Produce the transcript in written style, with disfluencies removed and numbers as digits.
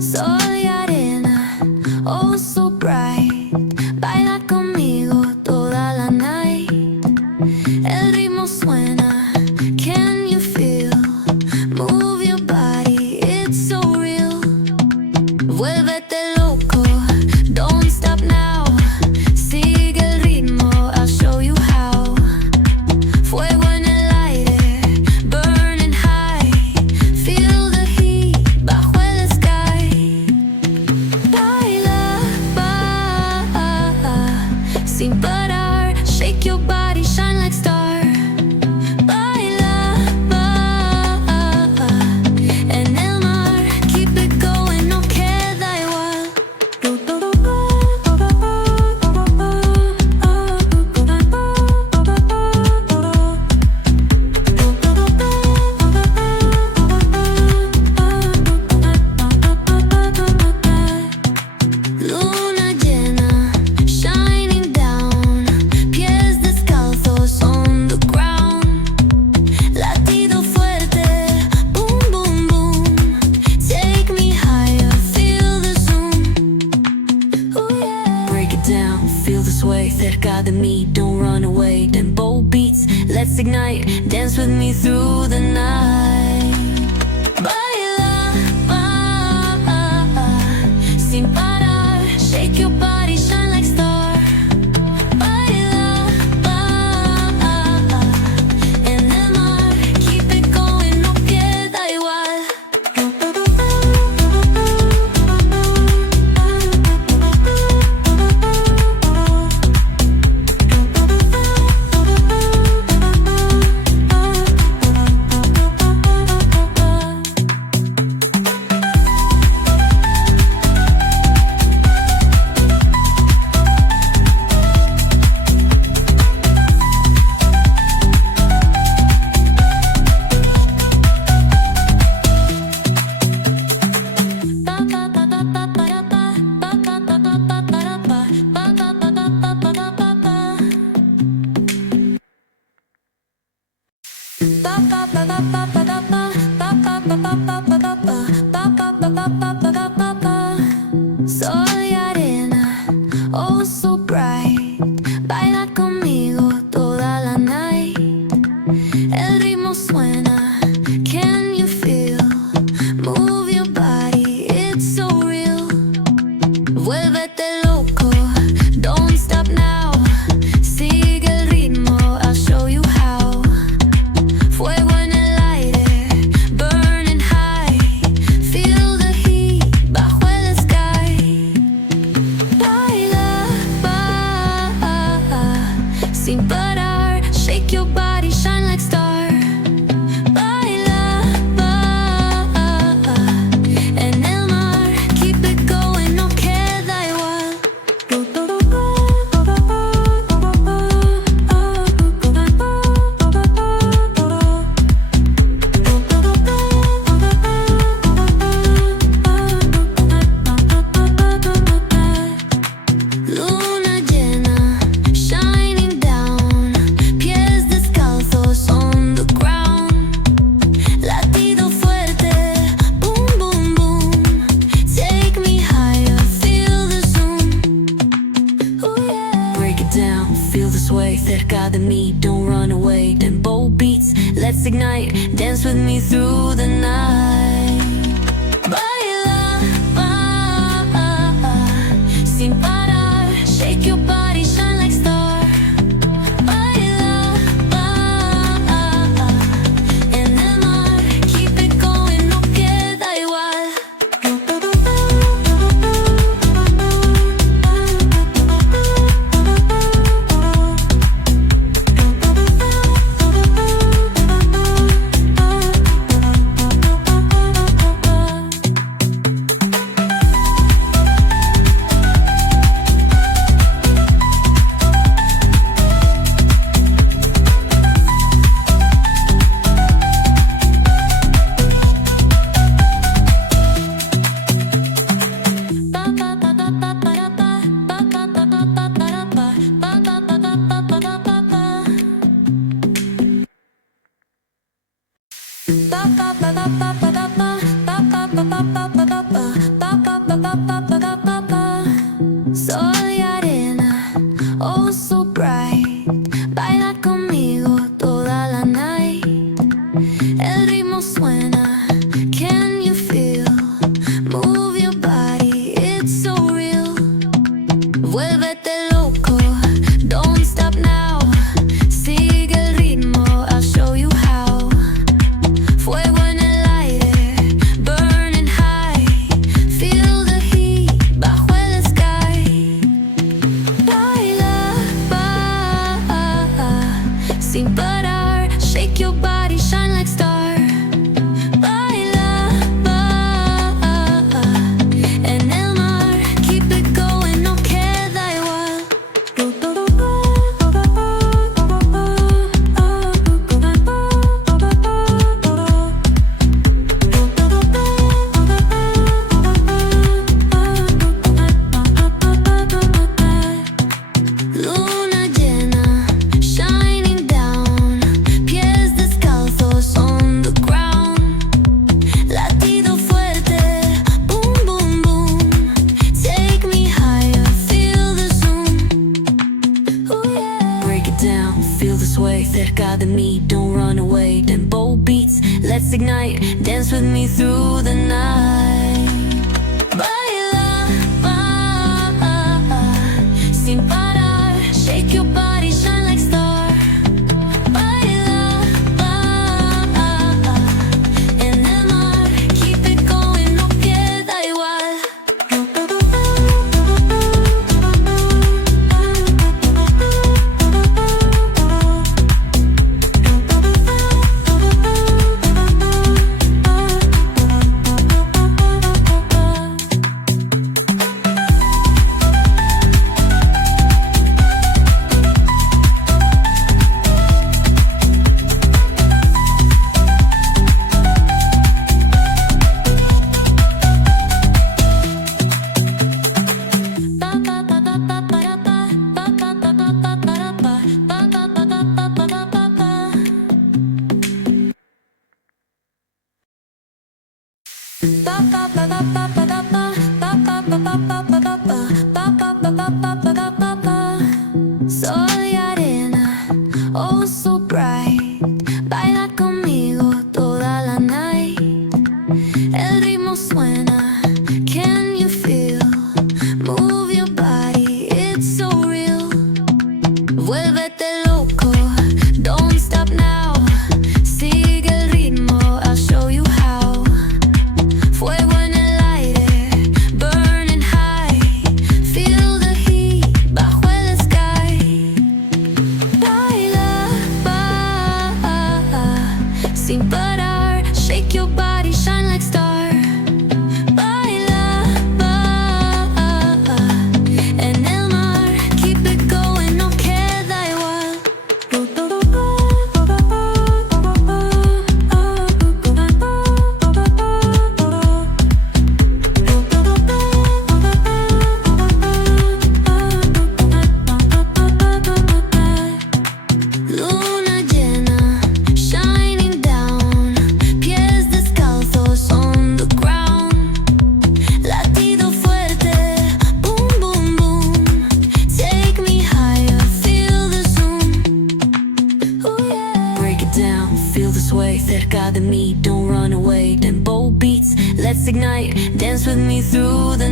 Soy arena, oh so bright. Baila conmigo toda la night. El ritmo suena, can you feel? Move your body, it's so real. Vuélvete loco, don't stop now. Sigue el ritmo, I'll show you how. Fuego en el aire, burning high. Feel the heat bajo el sky. Baila, sin parar. Shake your body, shine like star. Baila, en el mar. Keep it going, no queda igual. Luna llena, shining down. Pies descalzos on the ground. Latido fuerte, boom, boom, boom. Take me higher, feel the zoom. Ooh, yeah. Break it down, feel the sway. Cerca de mí, don't run away. Tempo beats, let's ignite. Dance with me through the night. Baila, sin parar. Shake your body, shine like star. Baila, en el mar. Keep it going, no queda igual. Soy arena, oh so bright. Baila conmigo toda la night. El ritmo suena, can you feel? Move your body, it's so real. Vuélvete loco, don't stop now. Sigue el ritmo, I'll show you how. Fuego en el aire, burning high. Feel the heat bajo el sky. Baila, sin parar. Shake your body, shine like star. Baila, en el mar. Keep it going, no queda igual. Luna llena, shining down. Pies descalzos on the ground. Latido fuerte, boom, boom, boom. Take me higher, feel the zoom. Ooh, yeah. Break it down, feel the sway. Cerca de mí, don't run away. Tempo beats, let's ignite. Dance with me through the night. Baila, sin parar. Shake your body, shine like star. Baila, en el mar. Keep it going, no queda igual. Sol y arena, oh so bright. Baila conmigo toda la night. El ritmo suena, can you feel? Move your body, it's so real. Vuélvete loco, don't stop now. Sigue el ritmo, I'll show you how. Fuego en el aire, burning high. Feel the heat bajo el sky. Baila, sin parar. Shake your body, shine like star. Baila, en el mar. Keep it going, no queda igual. Luna llena, shining down. Pies descalzos on the ground. Latido fuerte, boom, boom, boom. Take me higher, feel the zoom. Ooh, yeah. Break it down, feel the sway. Cerca de mí, don't run away. Tempo beats, let's ignite. Dance with me through the night. Baila, sin parar. Shake your body, shine like star. Baila, en el mar. Keep it going, no queda igual. Sol y arena, oh so bright. Baila conmigo toda la night. El ritmo suena, can you feel? Move your body, it's so real. Vuélvete loco, don't stop now. Sigue el ritmo, I'll show you how. Fuego en el aire, burning high. Feel the heat bajo el sky. Baila, sin parar. Shake your body, shine like star. Baila, en el mar. Keep it going, no queda igual. Luna llena, shining down. Pies descalzos on the ground. Latido fuerte, boom, boom, boom. Take me higher, feel the zoom. Ooh, yeah. Break it down, feel the sway. Cerca de mí, don't run away. Tempo beats, let's ignite. Dance with me through the